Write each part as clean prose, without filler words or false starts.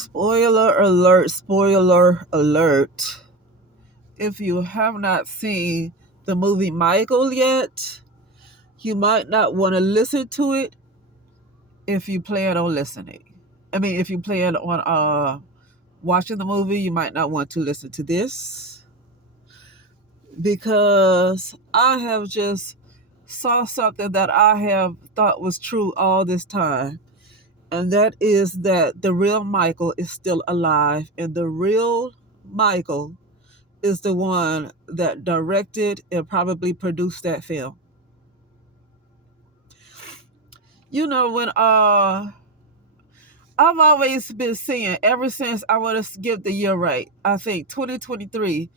Spoiler alert, spoiler alert. If you have not seen the movie Michael yet, you might not want to listen to it if you plan on listening. If you plan on watching the movie, you might not want to listen to this because I have just saw something that I have thought was true all this time. And that is that the real Michael is still alive, and the real Michael is the one that directed and probably produced that film. When I've always been seeing ever since I want to give the year right, I think 2023,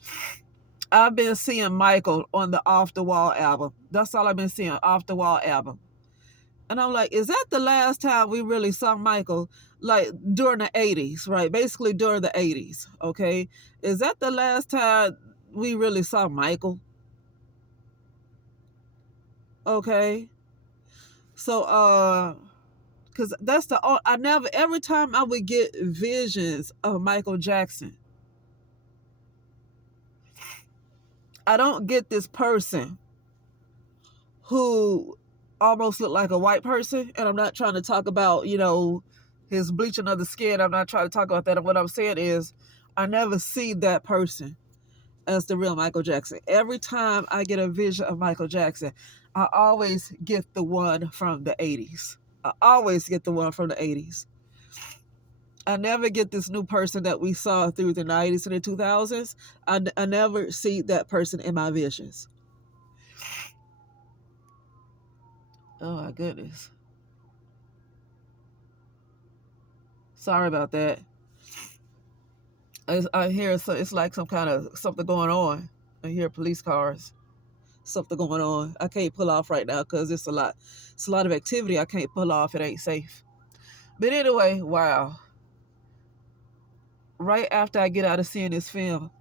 I've been seeing Michael on the Off the Wall album. That's all I've been seeing, Off the Wall album. And I'm like, is that the last time we really saw Michael? Like during the 80s, right? Basically during the 80s, okay? Is that the last time we really saw Michael? Okay. So, because that's I never, every time I would get visions of Michael Jackson, I don't get this person who almost looked like a white person. And I'm not trying to talk about, his bleaching of the skin. I'm not trying to talk about that. And what I'm saying is, I never see that person as the real Michael Jackson. Every time I get a vision of Michael Jackson, I always get the one from the 80s. I always get the one from the 80s. I never get this new person that we saw through the 90s and the 2000s. I never see that person in my visions. Oh my goodness. Sorry about that. I hear it's like some kind of something going on. I hear police cars. Something going on. I can't pull off right now because it's a lot. It's a lot of activity. I can't pull off. It ain't safe. But anyway, wow. Right after I get out of seeing this film.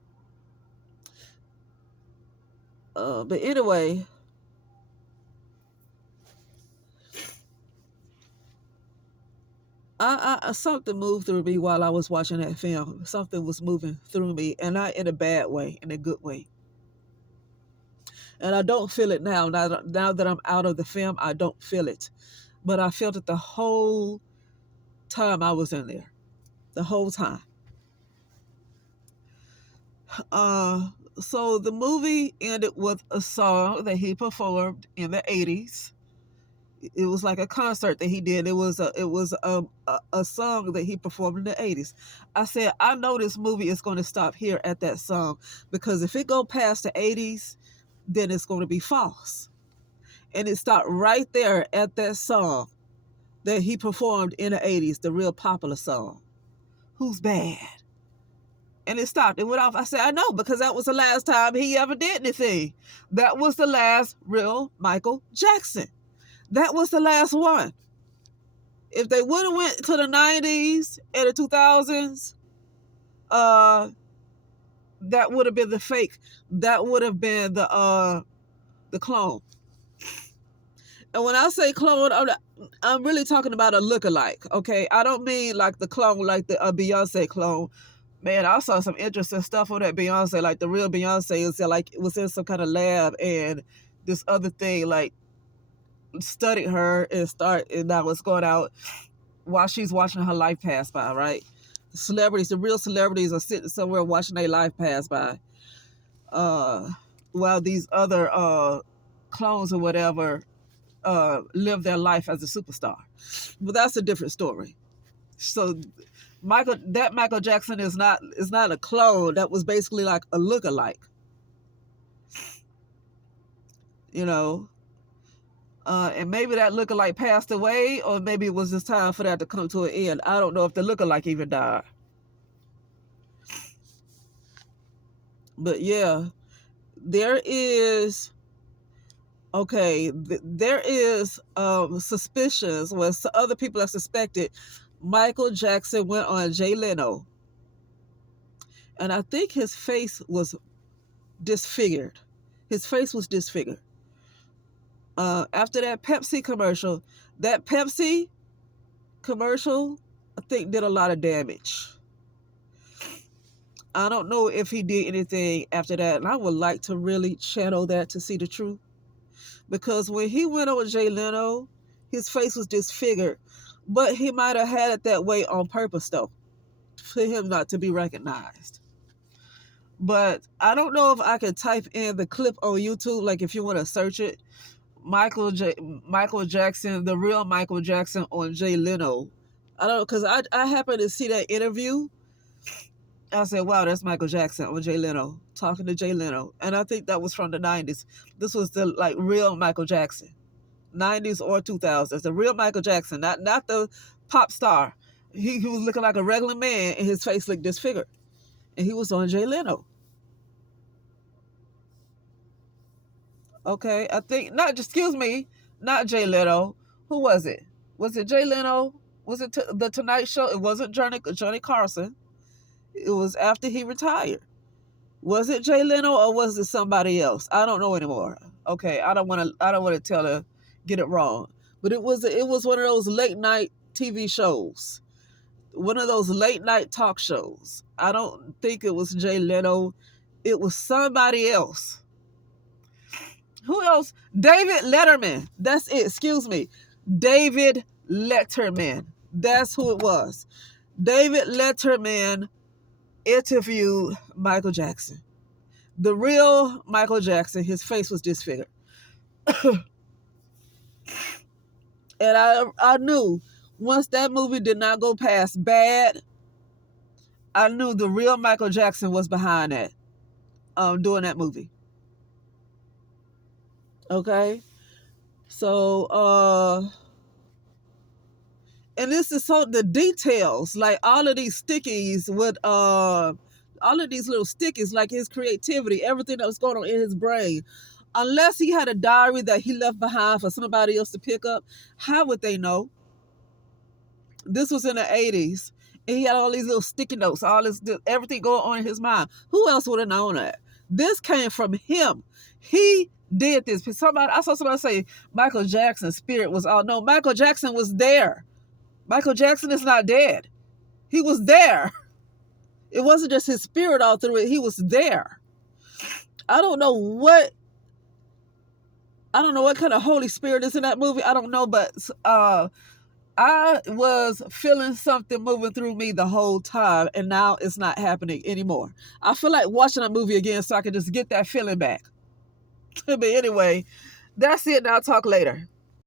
But anyway, something moved through me while I was watching that film. Something was moving through me, and not in a bad way, in a good way. And I don't feel it now. Now that I'm out of the film, I don't feel it. But I felt it the whole time I was in there. The whole time. Uh, so the movie ended with a song that he performed in the 80s. It was like a concert that he did. It was a song that he performed in the 80s. I said, I know this movie is going to stop here at that song because if it go past the 80s, then it's going to be false. And it stopped right there at that song that he performed in the 80s, the real popular song. Who's bad? And it stopped. It went off. I said, I know, because that was the last time he ever did anything. That was the last real Michael Jackson. That was the last one. If they would have went to the 90s and the 2000s, that would have been the fake. That would have been the clone. And when I say clone, I'm really talking about a lookalike, okay? I don't mean like the clone, like the Beyonce clone. Man, I saw some interesting stuff on that Beyonce. Like the real Beyonce is like it was in some kind of lab, and this other thing like studied her and that was going out while she's watching her life pass by. Right, the real celebrities are sitting somewhere watching their life pass by, while these other clones or whatever live their life as a superstar. But that's a different story. So Michael Jackson is not a clone. That was basically like a lookalike. You know. And maybe that lookalike passed away, or maybe it was just time for that to come to an end. I don't know if the lookalike even died. But yeah, there is there is suspicions where other people have suspected Michael Jackson went on Jay Leno, and I think his face was disfigured. His face was disfigured. After that Pepsi commercial I think did a lot of damage. I don't know if he did anything after that, and I would like to really channel that to see the truth. Because when he went on Jay Leno, his face was disfigured, but he might have had it that way on purpose, though, for him not to be recognized. But I don't know if I can type in the clip on YouTube, like if you want to search it, Michael Jackson, the real Michael Jackson on Jay Leno. I don't know, because I happened to see that interview. I said, wow, that's Michael Jackson on Jay Leno, talking to Jay Leno. And I think that was from the 90s. This was the like real Michael Jackson. 90s or 2000s. The real Michael Jackson, not the pop star. He was looking like a regular man and his face looked disfigured. And he was on Jay Leno. Okay, I think, not, excuse me, not Jay Leno. Who was it? Was it Jay Leno? Was it the Tonight Show? It wasn't Johnny Carson. It was after he retired. Was it Jay Leno or was it somebody else? I don't know anymore. Okay, I don't want to tell her, get it wrong. But it was one of those late night TV shows. One of those late night talk shows. I don't think it was Jay Leno. It was somebody else. Who else? David Letterman. That's it. Excuse me. David Letterman. That's who it was. David Letterman interviewed Michael Jackson. The real Michael Jackson, his face was disfigured. And I knew once that movie did not go past bad, I knew the real Michael Jackson was behind that, doing that movie. Okay? So, and this is so the details, like all of these stickies with all of these little stickies, like his creativity, everything that was going on in his brain. Unless he had a diary that he left behind for somebody else to pick up, how would they know? This was in the 80s. And he had all these little sticky notes, all this, everything going on in his mind. Who else would have known that? This came from him. He did this. I saw somebody say Michael Jackson's spirit was all. No, Michael Jackson was there. Michael Jackson is not dead. He was there. It wasn't just his spirit all through it. He was there. I don't know what kind of Holy Spirit is in that movie. I don't know, but I was feeling something moving through me the whole time, and now it's not happening anymore. I feel like watching that movie again so I can just get that feeling back. But anyway, that's it. I'll talk later.